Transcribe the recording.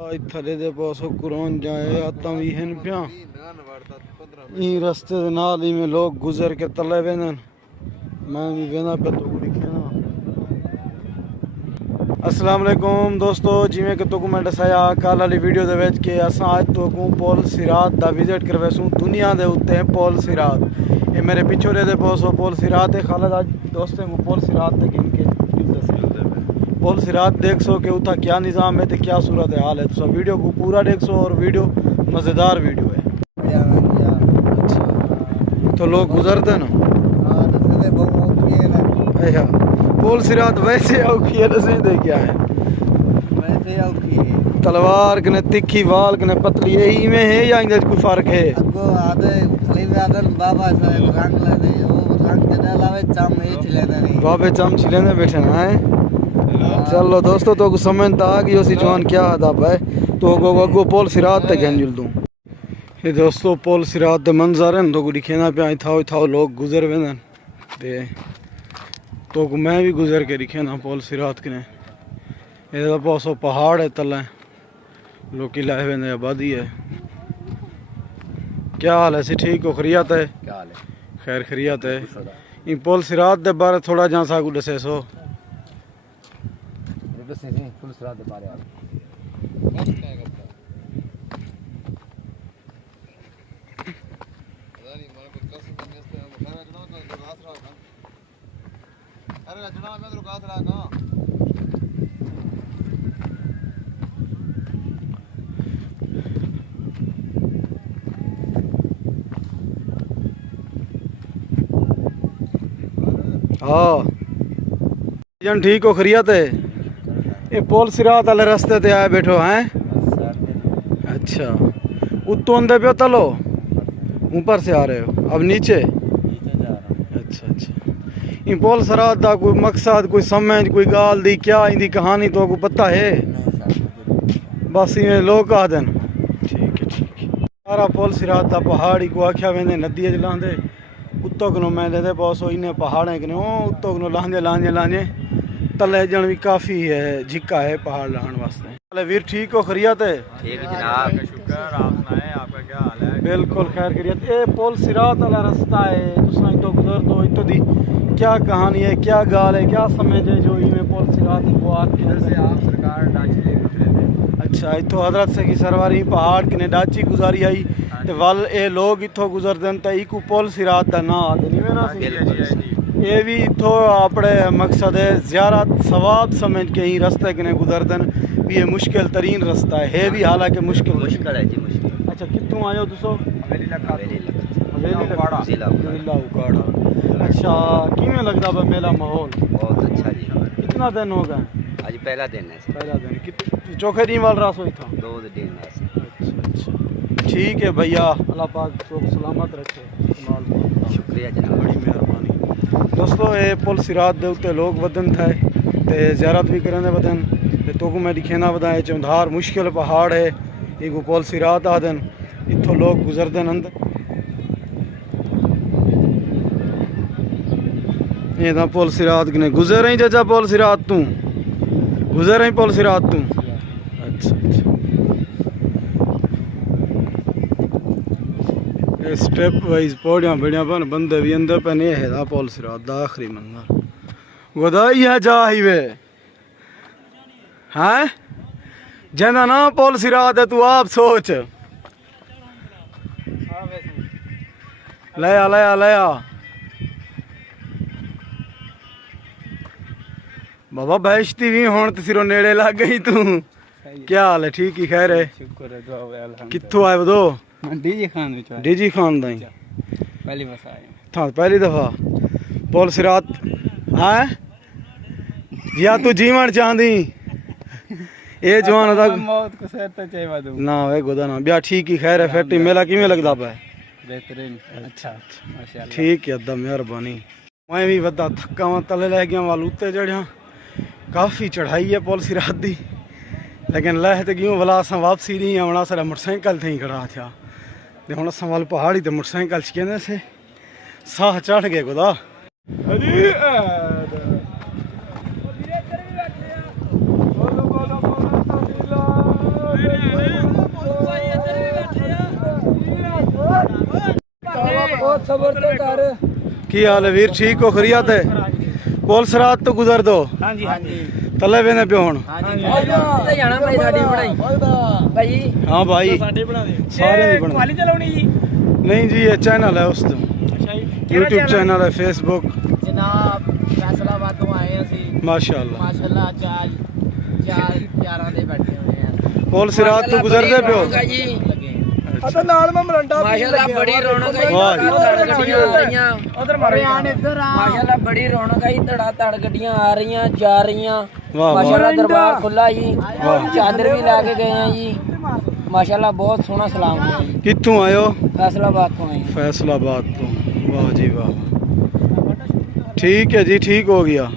थले दे पासों कुरान जाए आता भी हैं पिया रस्ते दे नाल ही में लोग गुजर के तले वेंदन मैं भी वेंदा पे तो दिखेना। अस्सलाम वालेकुम दोस्तों, जिमें कि तुक मैं दसाया कल वाली वीडियो दे विच कि असां अज तुकू पुल सिरात दा विजिट करवेसूं। दुनिया दे उत्ते पुल सिरात ये मेरे पिछो दे पासों पुल सिरात है। खालिद आज दोस्तों को पुल सिरात तक इनके पुल सिरात देख सो कि उतना क्या निज़ाम है तो क्या सूरत हाल है। तो वीडियो को पूरा देख सो और वीडियो मज़ेदार वीडियो है। अच्छा तो लोग गुजरते ना अच्छा पुल सिरात वैसे औखी है दे क्या है वैसे औखी है तलवार कने तिखी वाल कने पतली यही में है या इधर कोई फर्क है? अगो आधे खलीफे आदन बाबा साहब रंग लादे वो रंग के डालावे चम ये छिलेंदे नहीं बाबे चम छिलेंदे बैठे ना है। चलो दोस्तों तो समझ आ गई उसी जवान क्या अदब है तो अगो पुल सिरात तक गंजुल दूं। ये दोस्तों पुल सिरात दे मंजर हैं तो दिखेना पे था लोग गुजर वेंदन ते तो मैं भी गुजर के दिखे ना पुल सिरात कने ये पासों पहाड़ है तले लोग लाए वेंदे आबादी है। क्या हाल है? ठीक हो? खरियत है? क्या हाल है? खैर खरियत है। इन पुल सिरात दे बारे थोड़ा जा सा को दसे सो पुल सिरात दे बारे हाँ जन ठीक हो? खरियत है। ये पुल सिरात वाले रास्ते ते आए बैठो हैं? अच्छा उत्तों अंदर पे तलो ऊपर से आ रहे हो अब नीचे? अच्छा अच्छा इन पुल सिरात दा कोई मकसद कोई समझ कोई गाल दी क्या इंदी कहानी तो को पता है? बस ये लोग कह देन ठीक है सारा पुल सिरात दा पहाड़ी को आख्या वेंदे नदी च लांदे उत्तों कनो मैं दे पासो इन्हें पहाड़े कने उत्तों कनो लांदे लांदे लांदे तले जन भी काफ़ी है झिक्का है पहाड़ लाने वास्ते। अरे वीर ठीक हो? खरियत है? ठीक है जनाब शुक्र आप सुनाएं आपका क्या हाल है? बिल्कुल खैर खरियत। ये पुल सिरात वाला रास्ता है तुसा तो गुजर दो इतो दी क्या कहानी है क्या गाल है क्या समझ है जो इनमें पुल सिरात को आके से आप सरकार डाची ले गुजरे थे। अच्छा इतो हजरत से की सरवारी पहाड़ कने डाची गुजारी आई ते वल ए लोग इतो गुजरदन ते इको पुल सिरात दा ना आदे ना ये भी इतो अपने मकसद है ज़ियारत सवाब समझ के ही रास्ते कने गुजरदन भी ये मुश्किल तरीन रास्ता है भी हालांकि मुश्किल है जी मुश्किल। अच्छा कितों आयो तुसो? जिला उकाड़ा। अच्छा किवें लगदा बा मेला माहौल? बहुत अच्छा जी। कितना दिन हो गए? आज पहला दिन है पहला दिन चौथे दिन वाल रास हुई था? 2 दिन है। अच्छा ठीक है भैया अल्लाह पाक को सलामत रखे। शुक्रिया जनाब बड़ी मेहरबानी। दोस्तों ये पुल सिरात दे उत्ते लोग वदन थे ते ज़ियारत भी करन वदन ते तो को मैं दिखेना वदा चौंधार मुश्किल पहाड़ है एक पुल सिरात आदन इथों लोग गुजरदन अंदर ये था पुल सिरात कने गुजर रही चाचा पुल सिरात तू गुजर रही पुल सिरात तू? अच्छा अच्छा स्टेप वाइज पौड़ियाँ बड़ियाँ पन बंदे भी अंदर पे नहीं है पुल सिरात दा आखिरी मंजर वधाई है जा हाईवे हैं जना ना पुल सिरात है तू आप सोच लया लया लया बाबा बेइज्जती भी होन ते सिरों नेड़े लग गई तू। क्या हाल है? ठीक ही खैर है शुक्र है दुआ है अल्हम्दुलिल्लाह। कित्थों आए बदो? मैं डीजी खान विच डीजी खान दा ही पहली बस आया था पहली दफा पुल सिरात हैं या तू जीवन चाहती ये जवान दा मौत को सर तो चाहिए दूं ना वे गोदा ना ब्याह ठीक ही खैर है फैक्ट्री मेला किवें लगदा पा? बेहतरीन अच्छा माशाल्लाह ठीक है अद्दा मेहरबानी। मैं भी वदा थक्का वा तले लै गया वाल उत्ते चढ़िया काफ़ी चढ़ाई है पुल सिरात दी लेकिन लह तो क्यों वाला अस वापसी नहीं आना सारा मोटरसाइकिल थे ही खड़ा था ते हुण असां वाल पहाड़ी ते मोटरसाइकिल कहंदे से साह चढ़ गए खुदा खबर तो कर की हाल है वीर ठीक हो खरियत है पुलिस रात तो गुजर दो हाँ जी हाँ जी तले वे ने पे हुण ਤੇ ਜਾਣਾ ਭਾਈ ਸਾਡੀ ਬਣਾਈ ਭਾਈ हाँ भाई साढ़े बना दे सारे नहीं बना क्वाली चलाउनी जी नहीं जी ये चैनल है उस तो अच्छा जी यूट्यूब चैनल है फेसबुक ਜਨਾਬ ਫੈਸਲਾਬਾਦ ਤੋਂ ਆਏ ਅਸੀਂ माशाल्लाह ਮਾਸ਼ਾਅੱਲਾ ਚਾਰ ਯਾਰਾਂ ਦੇ ਬੈਠੇ ਹੋਏ ਆ पुलिस रात तो गुजरदे पे हो ਅਤਾ ਨਾਲ ਮੈਂ ਮਰੰਡਾ ਮਾਸ਼ਾਅੱਲਾ ਬੜੀ ਰੌਣਕ ਆਈ ਵਾਹ ਜੀ। ਗੱਡੀਆਂ ਆ ਰਹੀਆਂ ਉਧਰ ਮਾਰਿਆਣ ਇੱਧਰ ਆ ਮਾਸ਼ਾਅੱਲਾ ਬੜੀ ਰੌਣਕ ਆਈ ਧੜਾ ਧੜ ਗੱਡੀਆਂ ਆ ਰਹੀਆਂ ਜਾ ਰਹੀਆਂ ਵਾਹ ਮਾਸ਼ਾਅੱਲਾ ਦਰਬਾਰ ਖੁੱਲਾ ਜੀ ਚਾਦਰ ਵੀ ਲਾ ਕੇ ਗਏ ਆ ਜੀ ਮਾਸ਼ਾਅੱਲਾ ਬਹੁਤ ਸੋਹਣਾ ਸਲਾਮ ਹੋਇਆ ਜੀ कित्थों आयो ਫੈਸਲਾਬਾਦ ਤੋਂ ਆਏ फैसलाबाद तो वाह जी वाह ठीक है जी ठीक हो गया